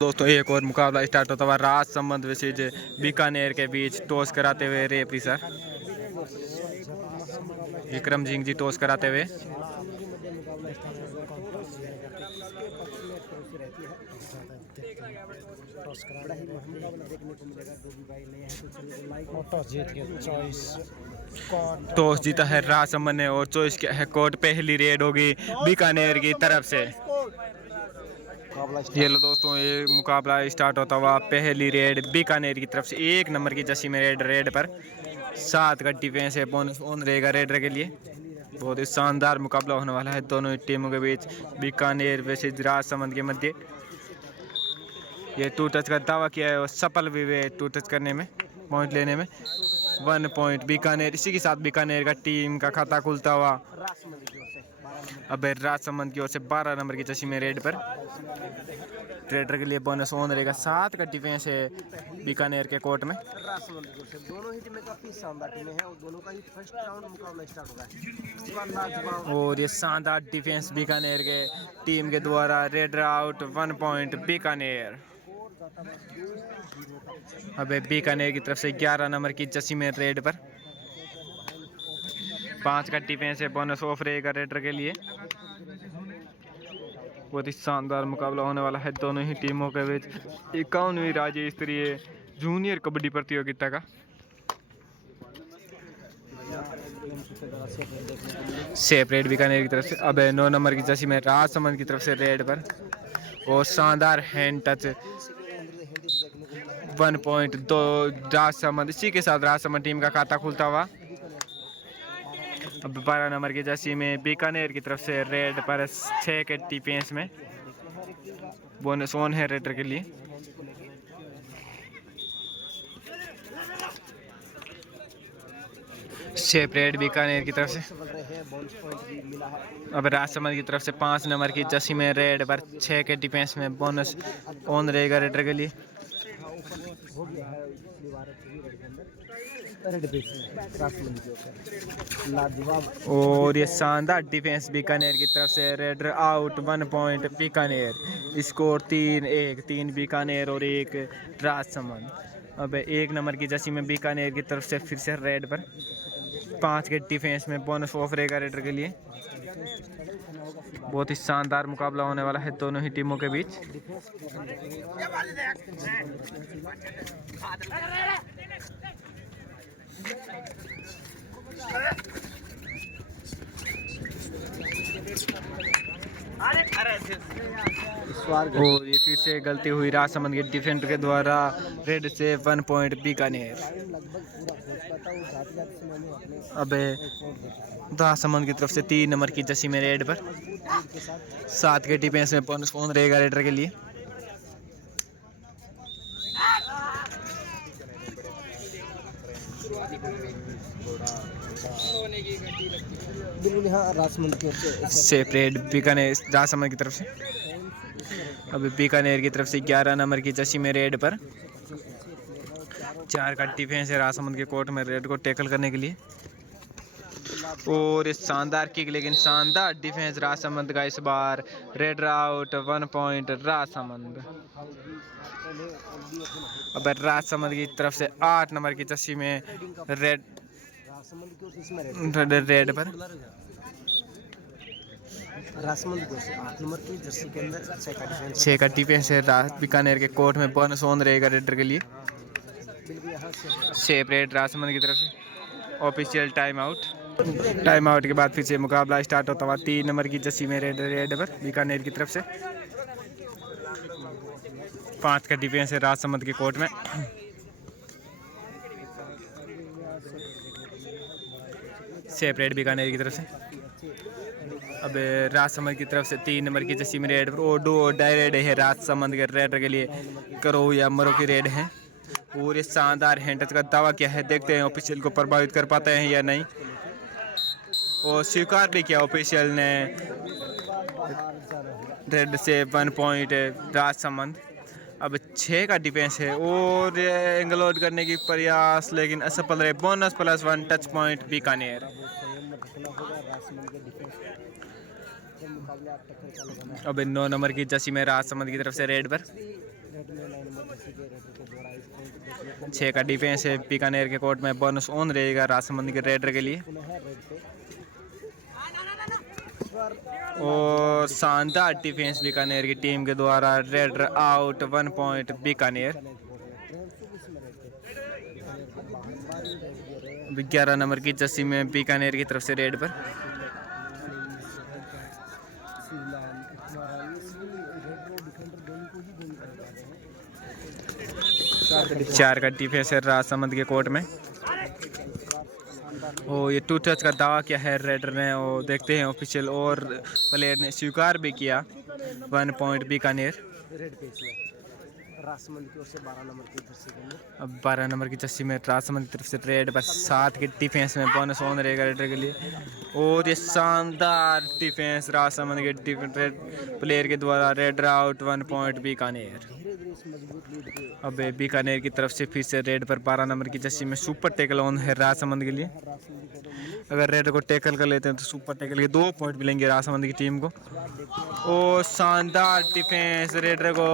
दोस्तों एक और मुकाबला स्टार्ट होता हुआ राजसमंद विसेज बीकानेर के बीच टॉस कराते हुए referee sir Vikram Singh ji toss कराते हुए। टॉस जीता है राजसमंद ने और चॉइस किया है कोर्ट। पहली रेड होगी बीकानेर की तरफ से। ये लो दोस्तों ये मुकाबला स्टार्ट होता हुआ पहली रेड बीकानेर की तरफ से। 1 नंबर की जर्सी में रेड पर 7 का डिफेंस है। बोनस ऑन रहेगा रेडर के लिए। बहुत ही शानदार मुकाबला होने वाला है दोनों टीमों के बीच बीकानेर वर्सेस राजसमंद के मध्य। ये 2 टच का दावा किया है और सफल भी हुए 2 टच करने में, पॉइंट लेने में। 1 पॉइंट बीकानेर। इसी के साथ बीकानेर का टीम का खाता खुलता हुआ अब राजसमंद की ओर से 12 नंबर की जर्सी में रेड पर। रेडर के लिए बोनस ऑन रहेगा। 7 का डिफेंस है बीकानेर के कोर्ट में। दोनों ही टीमें काफी शानदार टीमें हैं और दोनों का ही फर्स्ट राउंड मुकाबला स्टार्ट होगा। और ये शानदार डिफेंस बीकानेर के टीम के द्वारा। Raider out 1 point Bikaner. अब बीकानेर की तरफ से 11 नंबर की जर्सी में रेड पर 5 का डिफेंस है। बोनस ऑफ रहेगा रेडर के लिए। बहुत ही शानदार मुकाबला होने वाला है दोनों ही टीमों के बीच 51वीं राज्य स्तरीय जूनियर कबड्डी प्रतियोगिता का। सेपरेट बीकानेर की तरफ से। अब 9 नंबर की जर्सी में राजसमंद की तरफ से रेड पर और शानदार हैंड टच 1 पॉइंट 2 राजसमंद। इसी के साथ राजसमंद टीम का खाता खुलता हुआ। अब 12 नंबर की जर्सी में बीकानेर की तरफ से रेड पर 6 के डिफेंस में बोनस ऑन है रेडर के लिए। सेपरेट बीकानेर की तरफ से। अब राजसमंद की तरफ से 5 नंबर की जर्सी में रेड पर 6 के डिफेंस में बोनस ऑन रहेगा रेडर के लिए। और ये शानदार डिफेंस बीकानेर की तरफ से। Raider out 1 point Bikaner. Score 3-1। 3 Bikaner और 1 राजसमंद। अब 1 नंबर की जर्सी में बीकानेर की तरफ से फिर से रेड पर 5 के डिफेंस में बोनस ऑफ रहेगा रेडर के लिए। बहुत ही शानदार मुकाबला होने वाला है दोनों ही टीमों के बीच। और ये फिर से गलती हुई राजसमंद के डिफेंडर के द्वारा। रेड से 1 पॉइंट बीकानेर। अब राजसमंद की तरफ से 3 नंबर की जर्सी में रेड पर 7 के डिफेंस में बोनस ऑन रहेगा रेडर के लिए। सेपरेट बीकानेर राजसमंद की तरफ से। अभी बीकानेर की तरफ से 11 नंबर की जर्सी में रेड पर 4 का डिफेंस है राजसमंद के कोर्ट में रेड को टैकल करने के लिए। और इस शानदार किक, लेकिन शानदार डिफेंस राजसमंद का इस बार। Raid out 1 point Rajsamand. अब राजसमंद की तरफ से 8 नंबर की जर्सी में रेड पर राजसमंद 8 नंबर की जर्सी के अंदर 6 का डिफेंस है। बीकानेर के कोर्ट में बोनस ऑन रहेगा रेडर के लिए। सेपरेट राजसमंद की तरफ से official time out. Time out के बाद फिर से मुकाबला स्टार्ट होता हुआ 3 नंबर की जर्सी में रेड पर बीकानेर की तरफ से 5 का डिफेंस है राजसमंद के कोर्ट में। सेपरेट बीकानेर की तरफ से। अब राजसमंद की तरफ से 3 नंबर की जर्सी में रेड पर ओडो डायरेड है राजसमंद के रेडर के लिए। करो या मरो की रेड है। और ये शानदार हैंड टच का दावा किया है। देखते हैं ऑफिशियल को प्रभावित कर पाते हैं या नहीं। और स्वीकार भी किया ऑफिशियल ने। रेड से 1 पॉइंट राजसमंद। अब 6 का डिफेंस है और एंगल आउट करने की प्रयास, लेकिन असफल रहे। Bonus +1 touch point Bikaner. अब 9 नंबर की जर्सी में राजसमंद की तरफ से रेड पर रेड में 9 नंबर जर्सी के रेडर के द्वारा इस पॉइंट देखने को 6 का डिफेंस है बीकानेर के कोर्ट में। बोनस ऑन रहेगा राजसमंद के रेडर के लिए। पुनः रेड पे इस बार और शानदार डिफेंस बीकानेर की टीम के द्वारा। Raider out 1 point Bikaner. 11 number की जर्सी में बीकानेर की तरफ से रेड पर। 4 का डिफेंस है राजसमंद के कोर्ट में। ओ ये 2 टच का दावा किया है रेडर ने। और देखते हैं ऑफिशियल और प्लेयर ने स्वीकार भी किया। 1 पॉइंट बीकानेर। रेड पेज में राजसमंद की ओर से 12 नंबर की जर्सी के लिए। अब 12 नंबर की जर्सी में राजसमंद की तरफ से रेड पर 7 के डिफेंस में बोनस ऑन रहेगा रेडर के लिए। और ये शानदार डिफेंस राजसमंद के प्लेयर के द्वारा। Raider out 1 point Bikaner. अब बीकानेर की तरफ से फिर से रेड पर 12 नंबर की जर्सी में सुपर टैकल ऑन है राजसमंद के लिए। अगर रेड को टैकल कर लेते हैं तो सुपर टैकल के 2 पॉइंट मिलेंगे राजसमंद की टीम को। और शानदार डिफेंस रेडर को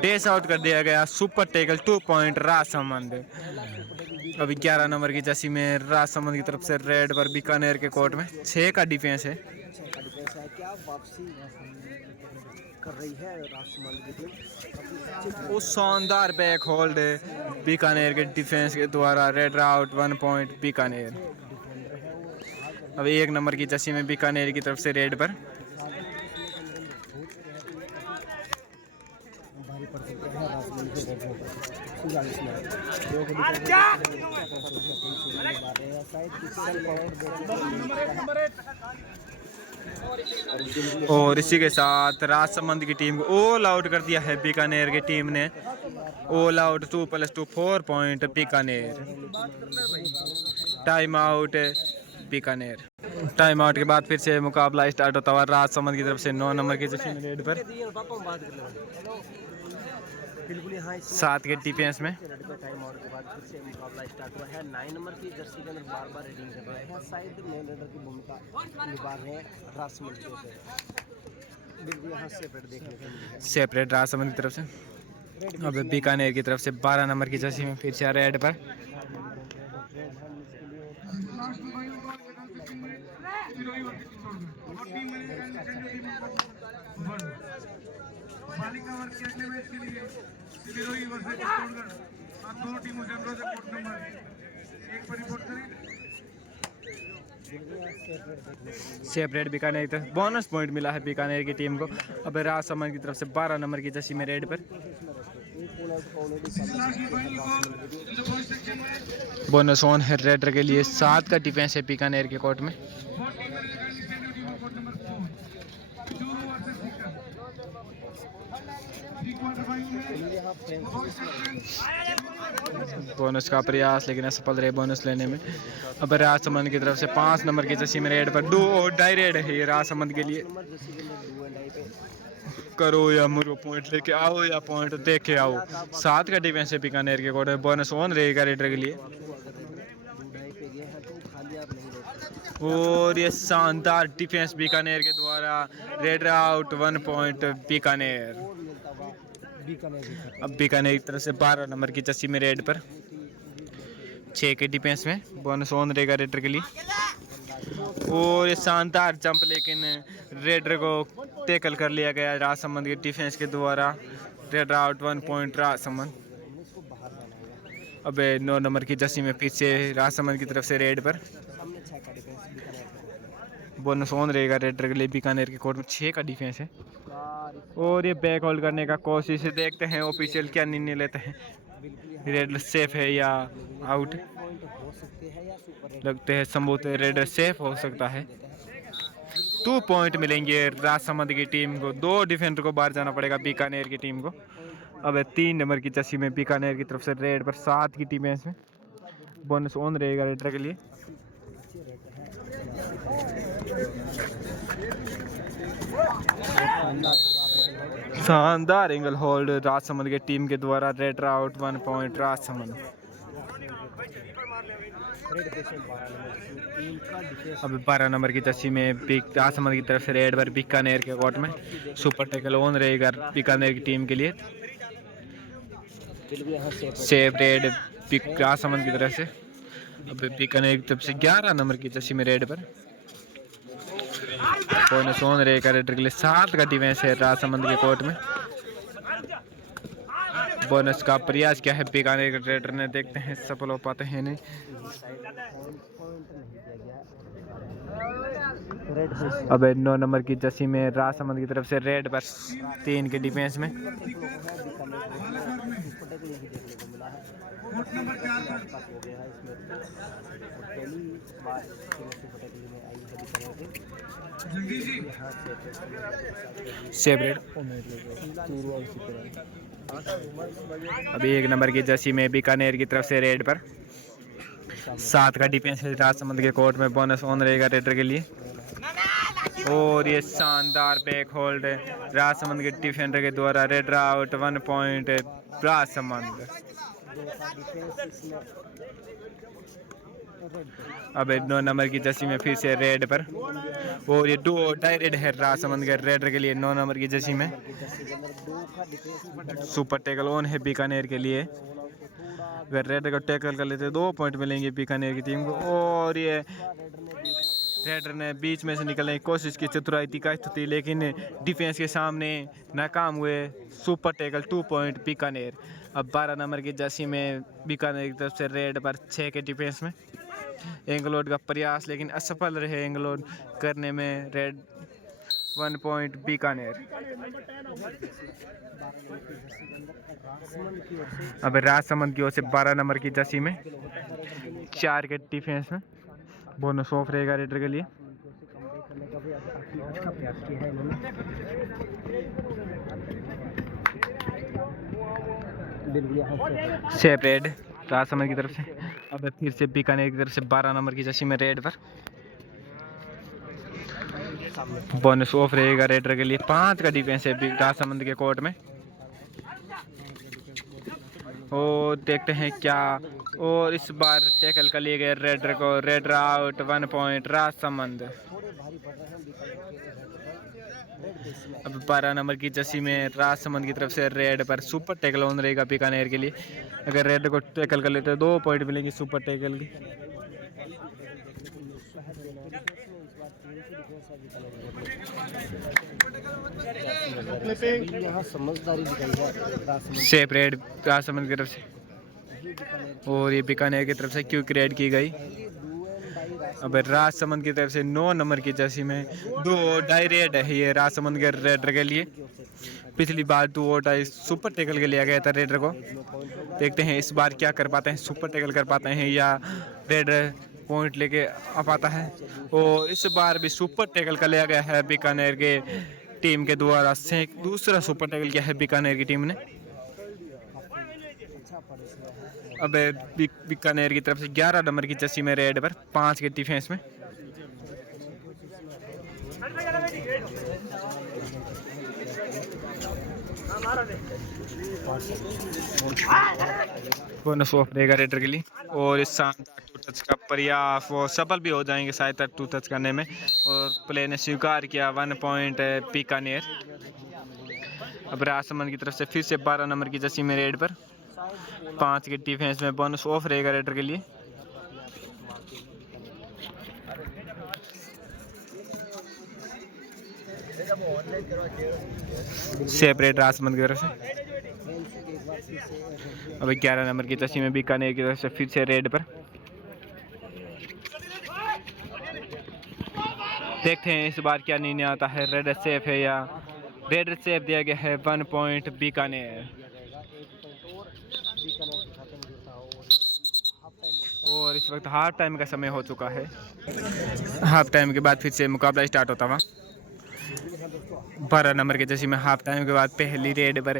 डैश आउट कर दिया गया। Super tackle 2 point Rajsamand. अभी 11 नंबर की जर्सी में राजसमंद की तरफ से रेड पर बीकानेर के कोर्ट में 6 का डिफेंस है। क्या वापसी कर रही है राजसमंद की टीम। वो शानदार बैक होल्ड है बीकानेर के डिफेंस के द्वारा। Raider out 1 point Bikaner. अब 1 नंबर की जर्सी में बीकानेर की तरफ से रेड पर। और इसी के साथ राजसमंद की टीम को ऑल आउट कर दिया है बीकानेर की टीम ने। All out 2+2 4 point Bikaner. Time out Bikaner. Time out के बाद फिर से मुकाबला स्टार्ट होता हुआ राजसमंद की तरफ से 9 नंबर की जर्सी में रेड पर। 7 के डिफेंस में। टाइम आउट के बाद फिर से मुकाबला स्टार्ट हुआ है। 9 नंबर की जर्सी के अंदर बार-बार रेडिंग कर रहे हैं। शायद मेन रेडर की भूमिका निभा रहे हैं राजसमंद की ओर से। बिल्कुल यहाँ सेपरेट देखने को मिली है। सेपरेट राजसमंद की तरफ से। अब बीकानेर की तरफ से 12 नंबर की जर्सी में फिर से रेड पर। बालिका वर्ग के अगले मैच के लिए सिरोही वर्सेस चित्तौड़गढ़। आप दोनों टीमों से अनुरोध है कोर्ट नंबर 1 पर रिपोर्ट करें। सेपरेट बीकानेर की तरफ बोनस पॉइंट मिला है बीकानेर की टीम को। अब राजसमंद की तरफ से 12 नंबर की जर्सी में रेड पर। बोनस ऑन है रेडर के लिए। 7 का डिफेंस है बीकानेर के कोर्ट में। बोनस का प्रयास लेकिन असफल रहे बोनस लेने में। अब राजसमंद की तरफ से 5 नंबर की जर्सी में रेड पर 2 और डाई रेड है ये राजसमंद के लिए। करो या मुरो पॉइंट लेके आओ या पॉइंट देख के आओ। 7 का डिफेंस है बीकानेर के कोर्ट में। बोनस ऑन रहेगा रेडर के लिए। और ये शानदार डिफेंस बीकानेर के द्वारा। Raider out 1 point Bikaner. अब बीकानेर की तरफ से 12 नंबर की जर्सी में रेड पर। 6 के डिफेंस में। बोनस ऑन रहेगा रेडर के लिए। और ये शानदार जंप लेकिन रेडर को टैकल कर लिया गया राजसमंद के डिफेंस के द्वारा। Raider out 1 point Rajsamand. अब 9 नंबर की जर्सी में फिर से राजसमंद की तरफ से रेड पर। बोनस ऑन रहेगा रेडर के लिए। बीकानेर के कोर्ट में 6 का डिफेंस है। और ये बैक होल्ड करने का कोशिश है। देखते हैं ऑफिशियल क्या निर्णय लेते हैं। रेडर सेफ है या आउट। लगते हैं संभवतः रेडर सेफ हो सकता है। 2 पॉइंट मिलेंगे राजसमंद की टीम को। 2 डिफेंडर को बाहर जाना पड़ेगा बीकानेर की टीम को। अब 3 नंबर की जर्सी में बीकानेर की तरफ से रेड पर 7 की डिफेंस में। बोनस ऑन रहेगा रेडर के लिए। शानदार एंगल होल्ड राजसमंद के टीम के द्वारा। Raider out 1 point Rajsamand. अब 12 नंबर की जर्सी में राजसमंद की तरफ से रेड पर बीकानेर के कोर्ट में। सुपर टैकल ऑन रहेगा बीकानेर की टीम के लिए। फिर भी यहाँ सेफ रेड राजसमंद की तरफ से। अब बीकानेर की तरफ से 11 नंबर की जर्सी में रेड पर बोनस ऑन रहेगा रेडर के लिए। 7 का डिफेंस है राजसमंद के कोर्ट में। बोनस का प्रयास क्या है बीकानेर के रेडर ने, देखते हैं सफल हो पाते हैं नहीं। अब 9 नंबर की जर्सी में राजसमंद की तरफ से रेड पर 3 के डिफेंस में। कोर्ट नंबर 4 पर जल्दी जी सेफ रेड। अभी 1 नंबर की जर्सी में बीकानेर की तरफ से रेड पर 7 का डिफेंस है राजसमंद के कोर्ट में। बोनस ऑन रहेगा रेडर के लिए। और ये शानदार बैक होल्ड राजसमंद के डिफेंडर के द्वारा। Raider out 1 point Rajsamand. अब 9 नंबर की जर्सी में फिर से रेड पर, और ये 2 डायरेक्ट है राजसमंद के रेडर के लिए। 9 नंबर की जर्सी में सुपर टैकल ऑन है बीकानेर के लिए। अगर रेडर को टैकल कर लेते 2 पॉइंट मिलेंगे बीकानेर की टीम को। और ये रेडर ने बीच में से निकलने की कोशिश की, चतुराई दिखाई थी, लेकिन डिफेंस के सामने नाकाम हुए। Super tackle 2 point Bikaner. अब 12 नंबर की जर्सी में बीकानेर की तरफ से रेड पर 6 के डिफेंस में। एंगलोड का प्रयास लेकिन असफल रहे एंगलोड करने में। Red 1 point Bikaner. अब राजसमंद की ओर से 12 नंबर की जर्सी में 4 के डिफेंस में। बोनस ऑफ रहेगा रेडर के लिए। सेफ रेड राजसमंद की तरफ से। अब फिर से बीकानेर की तरफ से 12 नंबर की जर्सी में रेड पर बोनस ऑफ रहेगा रेडर के लिए। 5 का डिफेंस है राजसमंद के कोर्ट में। और देखते हैं क्या, और इस बार टैकल कर लिए गए रेडर को। Raider out 1 point Rajsamand. अब 12 नंबर की जर्सी में राजसमंद की तरफ से रेड पर सुपर टैकल ऑन रहेगा बीकानेर के लिए। अगर रेडर को टैकल कर लेते हैं 2 पॉइंट मिलेंगे सुपर टैकल की। सेफ रेड राजसमंद की तरफ से। और ये बीकानेर की तरफ से क्विक रेड की गई। अब राजसमंद की तरफ से 9 नंबर की जर्सी में 2 डाई रेड है ये राजसमंद के रेडर के लिए। पिछली बार 2 डाई सुपर टैकल के लिया गया था रेडर को। देखते हैं इस बार क्या कर पाते हैं, सुपर टैकल कर पाते हैं या रेडर पॉइंट लेके आ पाता है। और इस बार भी सुपर टैकल कर लिया गया है बीकानेर के टीम के द्वारा। दूसरा सुपर टैकल किया है बीकानेर की टीम ने। अब बीकानेर की तरफ से 11 नंबर की जर्सी में रेड पर 5 के डिफेंस में। बोनस ऑफ रहेगा रेडर के लिए। और इस शानदार 2 टच का प्रयास वो सफल भी हो जाएंगे शायद 2 टच करने में। और प्ले ने स्वीकार किया 1 पॉइंट बीकानेर। अब राजसमंद की तरफ से फिर से 12 नंबर की जर्सी में रेड पर 5 के डिफेंस में। बोनस ऑफ रहेगा रेडर के लिए। सेपरेट राजसमंद की तरफ से। अब 11 नंबर की जर्सी में बीकानेर की तरफ से फिर से रेड पर। देखते हैं इस बार क्या निर्णय आता है, रेड सेफ है या रेड सेफ दिया गया है। 1 पॉइंट बीकानेर। और इस वक्त हाफ टाइम का समय हो चुका है। हाफ टाइम के बाद फिर से मुकाबला स्टार्ट होता हुआ। 12 नंबर के जर्सी में हाफ टाइम के बाद पहली रेड पर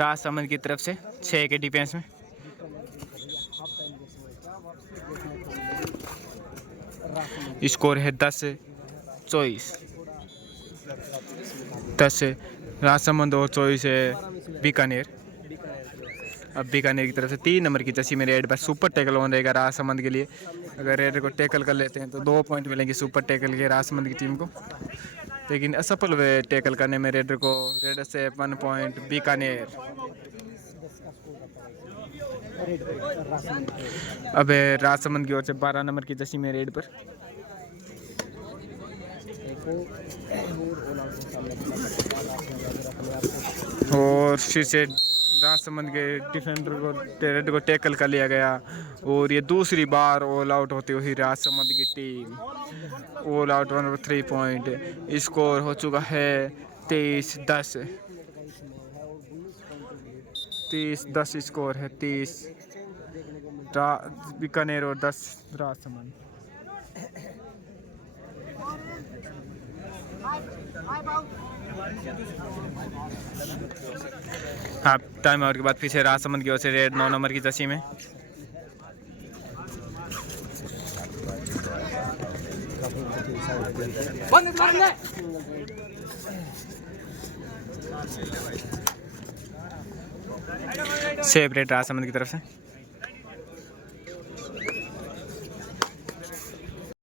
राजसमंद की तरफ से 6 के डिफेंस में। स्कोर है 10-24। 10 राजसमंद और 24 है बीकानेर। अब बीकानेर की तरफ से 3 नंबर की जर्सी में रेड पर सुपर टैकल ऑन रहेगा राजसमंद के लिए। अगर रेड को टैकल कर लेते हैं तो 2 पॉइंट मिलेंगे सुपर टैकल के राजसमंद की टीम को। लेकिन असफल हुए टैकल करने में रेडर को। रेडर से 1 पॉइंट बीकानेर। का स्कोर करता है रेड पे राजसमंद की। अब राजसमंद की ओर से 12 नंबर की जर्सी में रेड पर। एक और ऑल आउट के सामने अपना राजसमंद अपने आप को और फिर से राजसमंद के डिफेंडर को रेड को टैकल कर लिया गया और ये दूसरी बार ऑल आउट होती हुई राजसमंद की team all out 1 point. Score हो चुका है 23-10। 23-10 स्कोर है। 30 बीकानेर और 10 राजसमंद। हाँ, टाइम आउट के बाद फिर से राजसमंद की ओर से रेड 9 नंबर की जर्सी में। सेफ रेड राजसमंद की तरफ से।